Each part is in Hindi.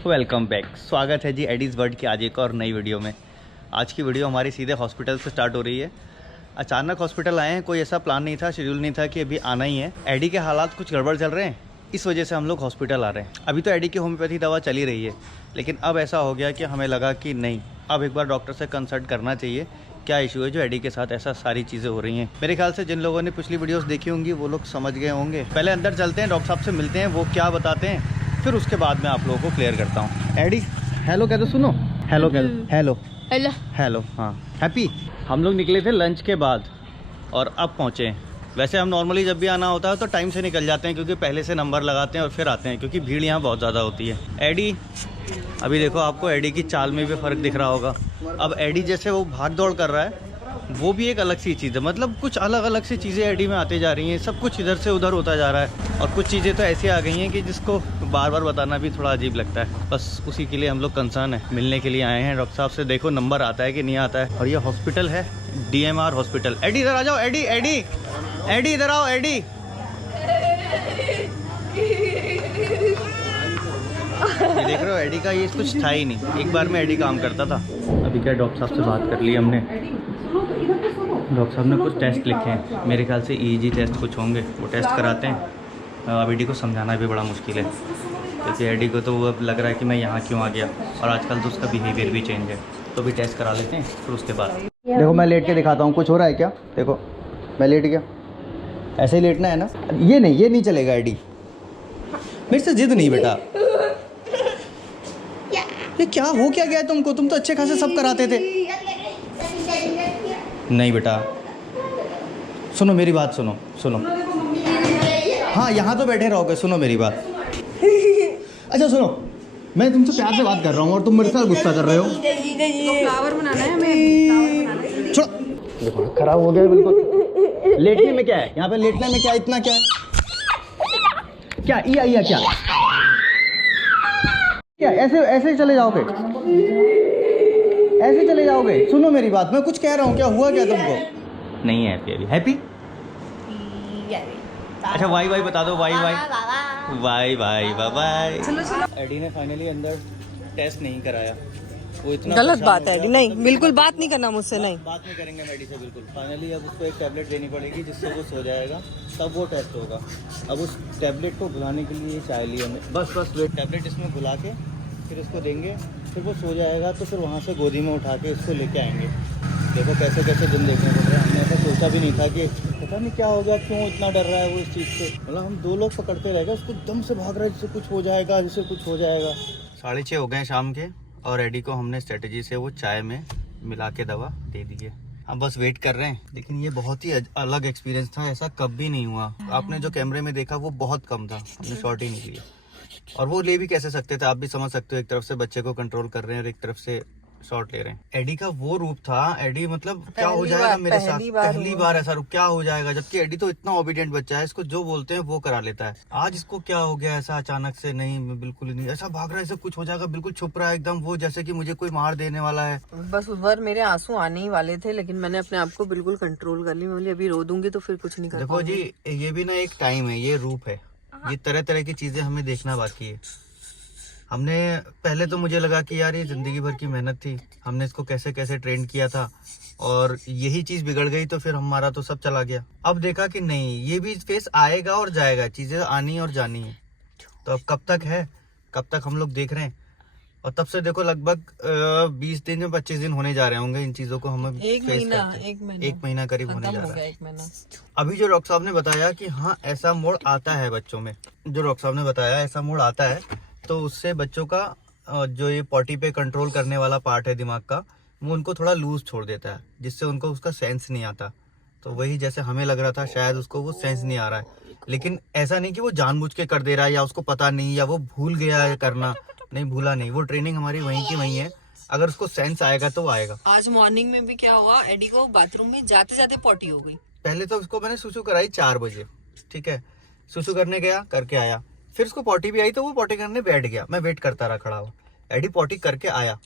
Welcome back. स्वागत है जी एडीज़ वर्ल्ड की आज एक और नई वीडियो में। आज की वीडियो हमारी सीधे हॉस्पिटल से स्टार्ट हो रही है। अचानक हॉस्पिटल आए हैं, कोई ऐसा प्लान नहीं था, शेड्यूल नहीं था कि अभी आना ही है। एडी के हालात कुछ गड़बड़ चल रहे हैं, इस वजह से हम लोग हॉस्पिटल आ रहे हैं। अभी तो एडी की होम्योपैथी दवा चली रही है, लेकिन अब ऐसा हो गया कि हमें लगा कि नहीं, अब एक बार डॉक्टर से कंसल्ट करना चाहिए, क्या इशू है जो एडी के साथ ऐसा सारी चीज़ें हो रही हैं। मेरे ख्याल से जिन लोगों ने पिछली वीडियोस देखी होंगी वो लोग समझ गए होंगे। पहले अंदर चलते हैं, डॉक्टर साहब से मिलते हैं, वो क्या बताते हैं, फिर उसके बाद मैं आप लोगों को क्लियर करता हूँ। एडी हेलो कह दो, सुनो हेलो कह दो, हेलो हेलो हेलो। हाँ हैप्पी। हम लोग निकले थे लंच के बाद और अब पहुँचे हैं। वैसे हम नॉर्मली जब भी आना होता है तो टाइम से निकल जाते हैं, क्योंकि पहले से नंबर लगाते हैं और फिर आते हैं, क्योंकि भीड़ यहाँ बहुत ज़्यादा होती है। एडी अभी देखो, आपको एडी की चाल में भी फ़र्क दिख रहा होगा। अब एडी जैसे वो भाग दौड़ कर रहा है, वो भी एक अलग सी चीज़ है। मतलब कुछ अलग अलग सी चीज़ें एडी में आती जा रही हैं, सब कुछ इधर से उधर होता जा रहा है। और कुछ चीज़ें तो ऐसी आ गई हैं कि जिसको बार बार बताना भी थोड़ा अजीब लगता है। बस उसी के लिए हम लोग कंसर्न है, मिलने के लिए आए हैं डॉक्टर साहब से। देखो नंबर आता है कि नहीं आता है। और ये हॉस्पिटल है DMR हॉस्पिटल। एडी इधर आ जाओ, एडी एडी एडी इधर आओ, एडी। ये देख रहे हो, एडी का ये कुछ था ही नहीं, एक बार में एडी काम करता था। अभी क्या डॉक्टर साहब से बात कर ली हमने। डॉक्टर साहब ने कुछ टेस्ट लिखे हैं, मेरे ख्याल से EEG टेस्ट कुछ होंगे, वो टेस्ट कराते हैं। अब एडी को समझाना भी बड़ा मुश्किल है, क्योंकि एडी को तो वो अब लग रहा है कि मैं यहाँ क्यों आ गया, और आजकल तो उसका बिहेवियर भी चेंज है। तो भी टेस्ट करा लेते हैं, फिर उसके बाद देखो मैं लेट के दिखाता हूँ कुछ हो रहा है क्या। देखो मैं लेट गया, ऐसे ही लेटना है ना। ये नहीं चलेगा एडी, मेरे से जिद नहीं बेटा। ये क्या हो क्या गया तुमको? तुम तो अच्छे खासे सब कराते थे। नहीं बेटा, सुनो मेरी बात, सुनो। हाँ यहाँ तो बैठे रहोगे, सुनो मेरी बात। अच्छा सुनो, मैं तुमसे प्यार से बात कर रहा हूँ और तुम मेरे साथ गुस्सा कर रहे हो। फ्लावर बनाना है हमें। छोड़ो, देखो खराब हो गया बिल्कुल। लेटने में क्या है, यहाँ पे लेटने में क्या इतना क्या है? क्या या क्या ऐसे चले जाओगे? ऐसे चले जाओगे? सुनो मेरी बात, मैं कुछ कह रहा हूँ, क्या हुआ क्या तुमको? नहीं है अभी हैप्पी। अच्छा वाई बता दो, वाई बाय। एडी ने फाइनली अंदर टेस्ट नहीं कराया, वो इतना गलत बात है। नहीं, बिल्कुल बात नहीं करना मुझसे। नहीं, बात नहीं करेंगे मेडी से बिल्कुल। फाइनली अब उसको एक टैबलेट देनी पड़ेगी जिससे वो सो जाएगा, तब वो टेस्ट होगा। अब उस टैबलेट को भुलाने के लिए चाय लिया हमें, बस वेट। टैबलेट इसमें भुला के फिर उसको देंगे, फिर वो सो जाएगा, तो फिर वहाँ से गोदी में उठा के इसको लेके आएंगे। देखो कैसे दिन देखने को पड़ रहे हैं। हमने ऐसा सोचा भी नहीं था कि पता नहीं क्या होगा, क्यों इतना डर रहा है वो इस चीज़ से। मतलब हम 2 लोग पकड़ते रह गए, उसको एकदम से भाग रहा है, जिससे कुछ हो जाएगा। 6:30 हो गए शाम के, और एडी को हमने स्ट्रेटजी से वो चाय में मिला के दवा दे दी है। हम बस वेट कर रहे हैं। लेकिन ये बहुत ही अलग एक्सपीरियंस था, ऐसा कभी नहीं हुआ। आपने जो कैमरे में देखा वो बहुत कम था, हमने शॉट ही नहीं लिया। और वो ले भी कैसे सकते थे, आप भी समझ सकते हो। एक तरफ से बच्चे को कंट्रोल कर रहे हैं और एक तरफ से शॉट ले रहे हैं। एडी का वो रूप था, एडी मतलब क्या हो जाएगा मेरे साथ, पहली बार ऐसा रूप क्या हो जाएगा। जबकि एडी तो इतना ओबीडियंट बच्चा है, इसको जो बोलते हैं वो करा लेता है। आज इसको क्या हो गया ऐसा अचानक से? नहीं, मैं बिल्कुल ही नहीं, ऐसा भाग रहा है, ऐसा कुछ हो जाएगा, बिल्कुल छुप रहा है एकदम, वो जैसे कि मुझे कोई मार देने वाला है। बस उस बार मेरे आंसू आने ही वाले थे, लेकिन मैंने अपने आप को बिल्कुल कंट्रोल कर ली। मैं बोली अभी रो दूंगी तो फिर कुछ नहीं कर देखो पाऊंगी। जी, ये भी ना एक टाइम है, ये रूप है, ये तरह तरह की चीजें हमें देखना बाकी है। हमने पहले तो मुझे लगा कि यार ये जिंदगी भर की मेहनत थी, हमने इसको कैसे कैसे ट्रेन किया था, और यही चीज बिगड़ गई तो फिर हमारा तो सब चला गया। अब देखा कि नहीं, ये भी फेस आएगा और जाएगा, चीजें आनी और जानी है। तो अब कब तक हम लोग देख रहे हैं। और तब से देखो लगभग 20 दिन या 25 दिन होने जा रहे होंगे इन चीजों को हमें एक महीना करीब होने जा रहा है। 1 महीना। अभी जो डॉक्टर साहब ने बताया कि हाँ ऐसा मोड़ आता है बच्चों में, जो डॉक्टर साहब ने बताया ऐसा मोड़ आता है, तो उससे बच्चों का जो ये पॉटी पे कंट्रोल करने वाला पार्ट है दिमाग का, वो उनको थोड़ा लूज छोड़ देता है, जिससे उनको उसका सेंस नहीं आता। तो वही जैसे हमें लग रहा था शायद उसको वो सेंस नहीं आ रहा है, लेकिन ऐसा नहीं कि वो जानबूझ के कर दे रहा है या उसको पता नहीं या वो भूल गया है करना। नहीं, भूला नहीं, वो ट्रेनिंग हमारी वहीं की वहीं है। अगर उसको सेंस आएगा तो वो आएगा। आज मॉर्निंग में भी क्या हुआ, एडी को बाथरूम में जाते जाते पॉटी हो गई। पहले तो उसको मैंने सुसु कराई 4 बजे, ठीक है, सुसु करने गया, करके आया, फिर उसको पॉटी भी आई तो वो पॉटी करने बैठ गया, मैं वेट करता रहा खड़ा हुआ। एडी पॉटी करके आया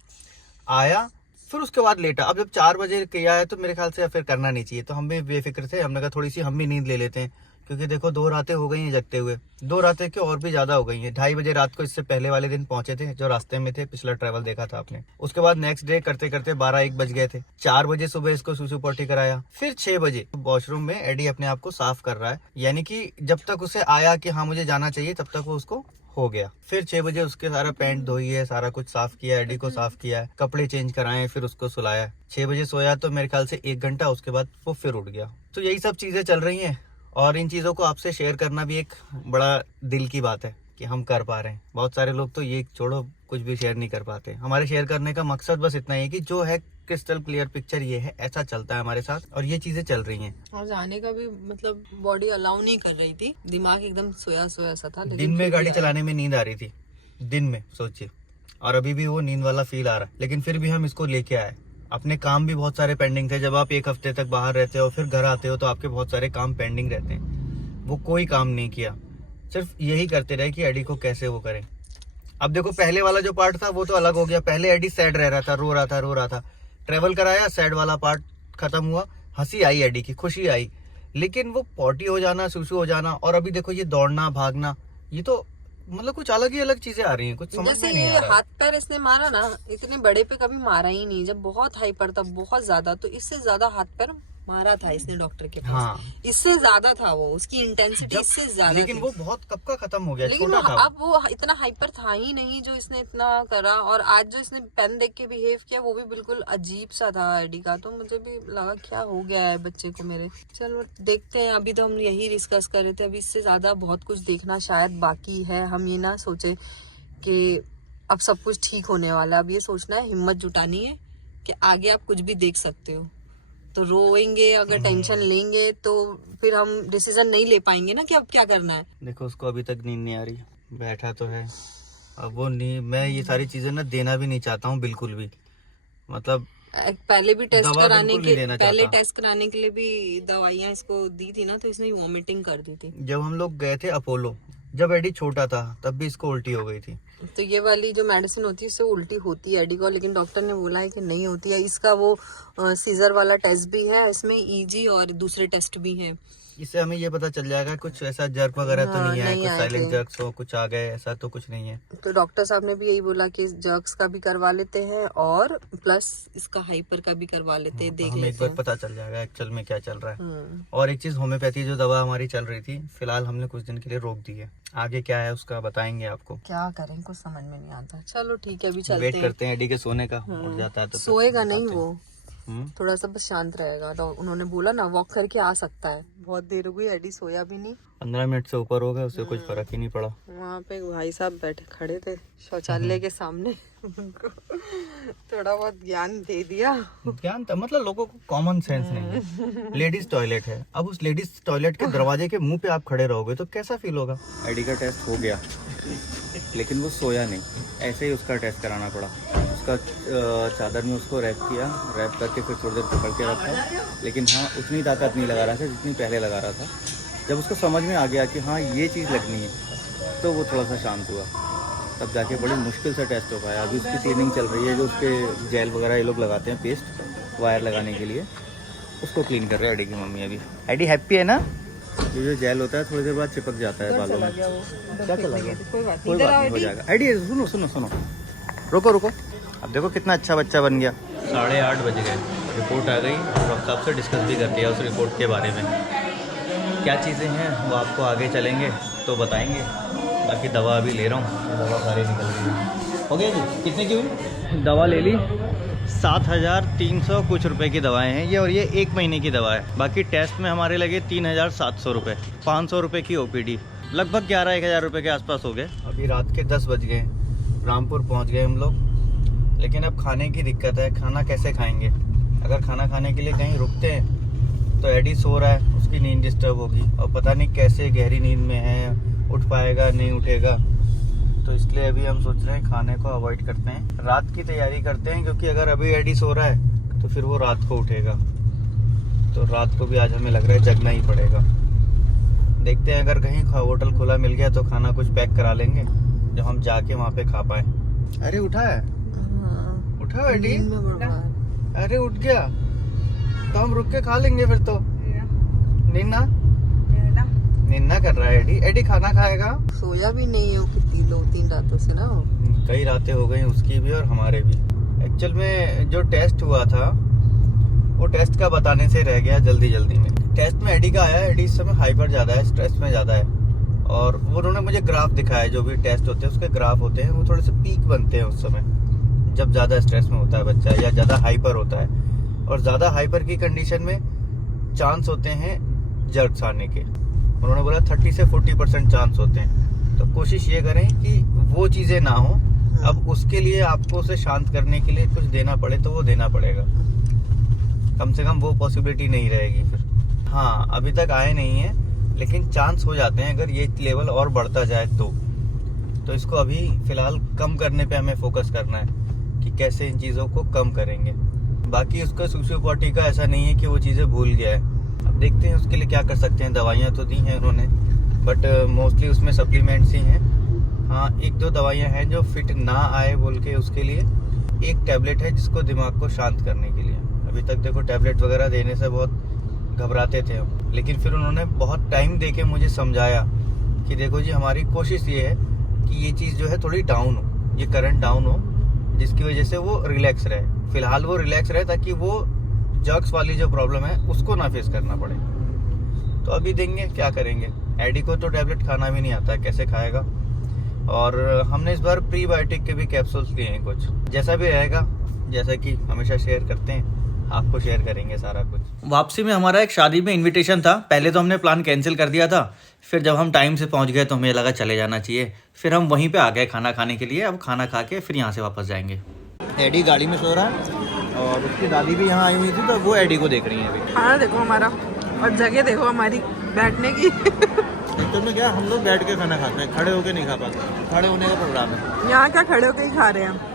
फिर उसके बाद लेटा। अब जब 4 बजे किया है तो मेरे ख्याल से फिर करना नहीं चाहिए, तो हम भी बेफिक्र थे, हमने कहा थोड़ी सी हम भी नींद ले लेते हैं, क्योंकि देखो 2 रातें हो गई हैं जगते हुए, 2 रातें क्यों और भी ज्यादा हो गई हैं। 2:30 बजे रात को इससे पहले वाले दिन पहुंचे थे, जो रास्ते में थे, पिछला ट्रैवल देखा था आपने। उसके बाद नेक्स्ट डे करते करते 12-1 बज गए थे। 4 बजे सुबह इसको सूसू पोटी कराया, फिर 6 बजे वॉशरूम में एडी अपने आप को साफ कर रहा है, यानी कि जब तक उसे आया कि हाँ मुझे जाना चाहिए तब तक वो उसको हो गया। फिर 6 बजे उसके सारा पैंट धोई है, सारा कुछ साफ किया, एडी को साफ किया है, कपड़े चेंज कराए, फिर उसको सुलाया। 6 बजे सोया तो मेरे ख्याल से 1 घंटा, उसके बाद वो फिर उठ गया। तो यही सब चीजें चल रही हैं और इन चीजों को आपसे शेयर करना भी एक बड़ा दिल की बात है कि हम कर पा रहे हैं। बहुत सारे लोग तो ये छोड़ो कुछ भी शेयर नहीं कर पाते। हमारे शेयर करने का मकसद बस इतना ही है कि जो है क्रिस्टल क्लियर पिक्चर ये है, ऐसा चलता है हमारे साथ और ये चीजें चल रही हैं। और जाने का भी मतलब बॉडी अलाउ नहीं कर रही थी, दिमाग एकदम सोया सोया सा था। दिन में गाड़ी चलाने में नींद आ रही थी, दिन में सोचिए, और अभी भी वो नींद वाला फील आ रहा है, लेकिन फिर भी हम इसको लेके आए। अपने काम भी बहुत सारे पेंडिंग थे। जब आप 1 हफ्ते तक बाहर रहते हो फिर घर आते हो तो आपके बहुत सारे काम पेंडिंग रहते हैं, वो कोई काम नहीं किया, सिर्फ यही करते रहे कि एडी को कैसे वो करें। अब देखो पहले वाला जो पार्ट था वो तो अलग हो गया। पहले एडी सैड रह रहा था, रो रहा था। ट्रेवल कराया, सैड वाला पार्ट खत्म हुआ, हंसी आई एडी की, खुशी आई। लेकिन वो पॉटी हो जाना, सुसु हो जाना, और अभी देखो ये दौड़ना भागना, ये तो मतलब कुछ अलग ही अलग चीजें आ रही हैं, कुछ समझ जैसे में नहीं ये आ रहा है। हाथ पैर इसने मारा ना, इतने बड़े पे कभी मारा ही नहीं। जब बहुत हाइपर था, बहुत ज्यादा, तो इससे ज्यादा हाथ पैर मारा था इसने डॉक्टर के पास। हाँ। इससे ज्यादा था वो, उसकी इंटेंसिटी इससे ज्यादा लेकिन थी। वो बहुत कब का खत्म हो गया, लेकिन छोटा था अब वो इतना हाइपर था ही नहीं जो इसने इतना करा। और आज जो इसने पेन देख के बिहेव किया वो भी बिल्कुल अजीब सा था एडी का। तो मुझे भी लगा क्या हो गया है बच्चे को मेरे। चलो देखते हैं, अभी तो हम यही डिस्कस कर रहे थे। अभी इससे ज्यादा बहुत कुछ देखना शायद बाकी है। हम ये ना सोचे कि अब सब कुछ ठीक होने वाला है। अब ये सोचना है, हिम्मत जुटानी है कि आगे आप कुछ भी देख सकते हो। तो रोएंगे, अगर टेंशन लेंगे तो फिर हम डिसीजन नहीं ले पाएंगे ना कि अब क्या करना है। देखो उसको अभी तक नींद नहीं आ रही, बैठा तो है। अब वो नींद, मैं ये सारी चीजें ना देना भी नहीं चाहता हूँ बिल्कुल भी। मतलब पहले भी टेस्ट दवा कराने बिल्कुल के नहीं देना पहले चाहता। टेस्ट कराने के लिए भी दवाइयाँ इसको दी थी ना, तो इसने वॉमिटिंग कर दी थी। जब हम लोग गए थे अपोलो, जब एडी छोटा था तब भी इसको उल्टी हो गई थी। तो ये वाली जो मेडिसिन होती है इससे उल्टी होती है एडी को, लेकिन डॉक्टर ने बोला है कि नहीं होती है। इसका वो सीजर वाला टेस्ट भी है, इसमें ईजी और दूसरे टेस्ट भी हैं। इससे हमें ये पता चल जाएगा कुछ ऐसा जर्क वगैरह तो नहीं है, नहीं कुछ आए साइलेंट थे। जर्क्स हो, कुछ आ गए, ऐसा तो कुछ नहीं है। तो डॉक्टर साहब ने भी यही बोला कि जर्क्स का भी करवा लेते हैं और प्लस इसका हाइपर का भी करवा लेते हैं, देख हमें एक लेते बार हैं। पता चल जाएगा एक्चुअल में क्या चल रहा है। और एक चीज, होम्योपैथी जो दवा हमारी चल रही थी फिलहाल हमने कुछ दिन के लिए रोक दी है। आगे क्या है उसका बताएंगे आपको। क्या करें, कुछ समझ में नहीं आता। चलो ठीक है, अभी चलते वेट हैं। करते हैं एडी के सोने का, उठ जाता है तो सोएगा नहीं वो, हम्म। थोड़ा सा बस शांत रहेगा। तो उन्होंने बोला ना वॉक करके आ सकता है। बहुत देर हो गई, एडी सोया भी नहीं। 15 मिनट से ऊपर हो गया, उससे कुछ फर्क ही नहीं पड़ा। वहाँ पे एक भाई साहब बैठे खड़े थे शौचालय के सामने, उनको थोड़ा बहुत ज्ञान दे दिया। ज्ञान था, मतलब लोगों को कॉमन सेंस नहीं है। लेडीज टॉयलेट है, अब उस लेडीज टॉयलेट के दरवाजे के मुंह पे आप खड़े रहोगे तो कैसा फील होगा। एडी का टेस्ट हो गया लेकिन वो सोया नहीं, ऐसे ही उसका टेस्ट कराना पड़ा। उसका चादर में उसको रैप किया, रैप करके फिर थोड़ी देर पकड़ के रखा, लेकिन हाँ उतनी ताकत नहीं लगा रहा था जितनी पहले लगा रहा था। जब उसको समझ में आ गया कि हाँ ये चीज़ लगनी है तो वो थोड़ा सा शांत हुआ, तब जाके बड़ी मुश्किल से टेस्ट हो पाया। अभी उसकी क्लीनिंग चल रही है, जो उसके जेल वगैरह ये लोग लगाते हैं, पेस्ट वायर लगाने के लिए, उसको क्लीन कर रहे हैं एडी की मम्मी अभी। एडी हैप्पी है ना? ये जो जेल होता है थोड़ी देर बाद चिपक जाता है बालों में। क्या चला गया? कोई बात कोई बात नहीं, हो जाएगा। एडी सुनो सुनो सुनो, रुको रुको। अब देखो कितना अच्छा बच्चा बन गया। 8:30 बज गए, रिपोर्ट आ गई। डॉक्टर साहब से डिस्कस भी कर लिया उस रिपोर्ट के बारे में। क्या चीज़ें हैं वो आपको आगे चलेंगे तो बताएंगे, बाकी दवा अभी ले रहा हूँ, दवा सारी निकल गई। हो गया जी, कितने की हुई? दवा ले ली, 7,300 कुछ रुपए की दवाएं हैं ये, और ये 1 महीने की दवा है। बाकी टेस्ट में हमारे लगे 3,700 रुपये, 500 रुपये की ओपीडी, लगभग 11-1,000 रुपये के आसपास हो गए। अभी रात के 10 बज गए, रामपुर पहुंच गए हम लोग। लेकिन अब खाने की दिक्कत है, खाना कैसे खाएंगे? अगर खाना खाने के लिए कहीं रुकते हैं तो एडी सो रहा है, उसकी नींद डिस्टर्ब होगी, और पता नहीं कैसे गहरी नींद में है, उठ पाएगा नहीं उठेगा। तो इसलिए अभी हम सोच रहे हैं खाने को अवॉइड करते हैं, रात की तैयारी करते हैं, क्योंकि अगर अभी एडी सो रहा है तो फिर वो रात को उठेगा। तो रात को भी आज हमें लग रहा है जगना ही पड़ेगा। देखते हैं, अगर कहीं होटल खुला मिल गया तो खाना कुछ पैक करा लेंगे जो हम जाके वहाँ पे खा पाए। अरे उठा है, उठा एडी, अरे उठ गया तो हम रुक के खा लेंगे फिर तो। नीना निन्ना कर रहा है एडी। एडी खाना खाएगा। सोया भी नहीं है वो कितनी 2-3 रातों से ना। कई रातें हो गई उसकी भी और हमारे भी। एक्चुअल में जो टेस्ट हुआ था वो टेस्ट का बताने से रह गया जल्दी में। टेस्ट में एडी का आया, एडी इस समय हाइपर ज़्यादा है, स्ट्रेस में ज़्यादा है। और वो उन्होंने मुझे ग्राफ दिखाया, जो भी टेस्ट होते हैं उसके ग्राफ होते हैं, वो थोड़े से पीक बनते हैं उस समय जब ज़्यादा स्ट्रेस में होता है बच्चा या ज़्यादा हाइपर होता है। और ज़्यादा हाइपर की कंडीशन में चांस होते हैं जर्क्स आने के। उन्होंने बोला 30 से 40% चांस होते हैं। तो कोशिश ये करें कि वो चीज़ें ना हो। अब उसके लिए आपको उसे शांत करने के लिए कुछ देना पड़े तो वो देना पड़ेगा, कम से कम वो पॉसिबिलिटी नहीं रहेगी फिर। हाँ, अभी तक आए नहीं है, लेकिन चांस हो जाते हैं अगर ये लेवल और बढ़ता जाए तो इसको अभी फिलहाल कम करने पे हमें फोकस करना है कि कैसे इन चीज़ों को कम करेंगे। बाकी उसका सुक्सुपॉटी का ऐसा नहीं है कि वो चीज़ें भूल गया है। अब देखते हैं उसके लिए क्या कर सकते हैं। दवाइयाँ तो दी हैं उन्होंने, बट मोस्टली उसमें सप्लीमेंट्स ही हैं। हाँ, 1-2 दवाइयाँ हैं जो फिट ना आए बोल के उसके लिए। एक टैबलेट है जिसको दिमाग को शांत करने के लिए। अभी तक देखो टैबलेट वगैरह देने से बहुत घबराते थे हम, लेकिन फिर उन्होंने बहुत टाइम दे के मुझे समझाया कि देखो जी, हमारी कोशिश ये है कि ये चीज़ जो है थोड़ी डाउन हो, ये करंट डाउन हो, जिसकी वजह से वो रिलैक्स रहे। फिलहाल वो रिलैक्स रहे ताकि वो जर्क्स वाली जो प्रॉब्लम है उसको ना फेस करना पड़े। तो अभी देंगे, क्या करेंगे। एडी को तो टैबलेट खाना भी नहीं आता है, कैसे खाएगा। और हमने इस बार प्रीबायोटिक के भी कैप्सूल्स लिए हैं कुछ। जैसा भी रहेगा, जैसा कि हमेशा शेयर करते हैं, आपको शेयर करेंगे सारा कुछ। वापसी में हमारा एक शादी में इनविटेशन था। पहले तो हमने प्लान कैंसिल कर दिया था, फिर जब हम टाइम से पहुंच गए तो हमें लगा चले जाना चाहिए। फिर हम वहीं पे आ गए खाना खाने के लिए। अब खाना खा के फिर यहाँ से वापस जाएंगे। एडी गाड़ी में सो रहा है और उसकी दादी भी यहाँ आई हुई थी, तो वो एडी को देख रही है अभी। खाना देखो हमारा और जगह देखो हमारी बैठने की। तो में क्या, हम लोग बैठ के खाना खाते हैं, खड़े होके नहीं खा पाते। खड़े होने का प्रोग्राम है। यहाँ क्या खड़े होके ही खा रहे हैं,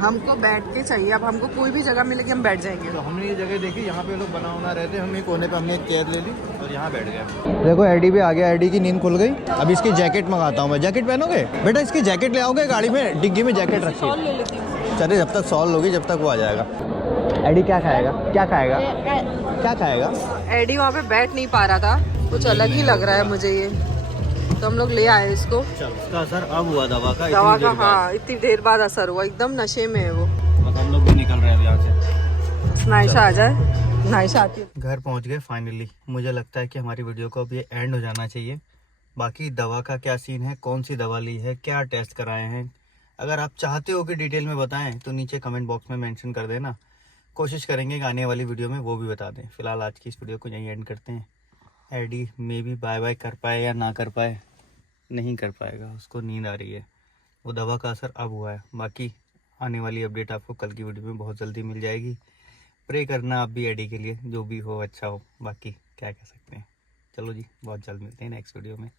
हमको बैठ के चाहिए। अब हमको कोई भी जगह मिलेगी हम बैठ जाएंगे। तो हमने ये जगह देखी, यहाँ पे लोग बना होना रहते, हम एक कोने पे हमने एक चेयर ले ली और यहाँ बैठ गए। देखो एडी भी आ गया, एडी की नींद खुल गई। अब इसकी जैकेट मंगाता हूँ मैं। जैकेट पहनोगे बेटा? इसकी जैकेट ले आओगे गाड़ी में, डिग्गी में जैकेट रखी है। चलिए, जब तक सॉल्व होगी जब तक वो आ जाएगा। एडी क्या खाएगा, क्या खाएगा, क्या खाएगा? एडी वहाँ पे बैठ नहीं पा रहा था, कुछ अलग ही लग रहा है मुझे ये, तो हम लोग ले आए इसको। उसका असर अब हुआ दवा का। हाँ, इतनी देर बाद असर हुआ, एकदम नशे में है वो। हम लोग भी निकल रहे हैं यहाँ से। नाइशा आ जाए, नाइशा आती है। घर पहुँच गए फाइनली। मुझे लगता है कि हमारी वीडियो को अब ये एंड हो जाना चाहिए। बाकी दवा का क्या सीन है, कौन सी दवा ली है, क्या टेस्ट कराए हैं, अगर आप चाहते हो कि डिटेल में बताएं तो नीचे कमेंट बॉक्स में मेंशन कर देना। कोशिश करेंगे कि आने वाली वीडियो में वो भी बता दें। फिलहाल आज की इस वीडियो को यहीं एंड करते हैं। एडी मे भी बाय बाय कर पाए या ना कर पाए, नहीं कर पाएगा, उसको नींद आ रही है। वो दवा का असर अब हुआ है। बाकी आने वाली अपडेट आपको कल की वीडियो में बहुत जल्दी मिल जाएगी। प्रे करना आप भी एडी के लिए, जो भी हो अच्छा हो। बाकी क्या कह सकते हैं। चलो जी, बहुत जल्द मिलते हैं नेक्स्ट वीडियो में।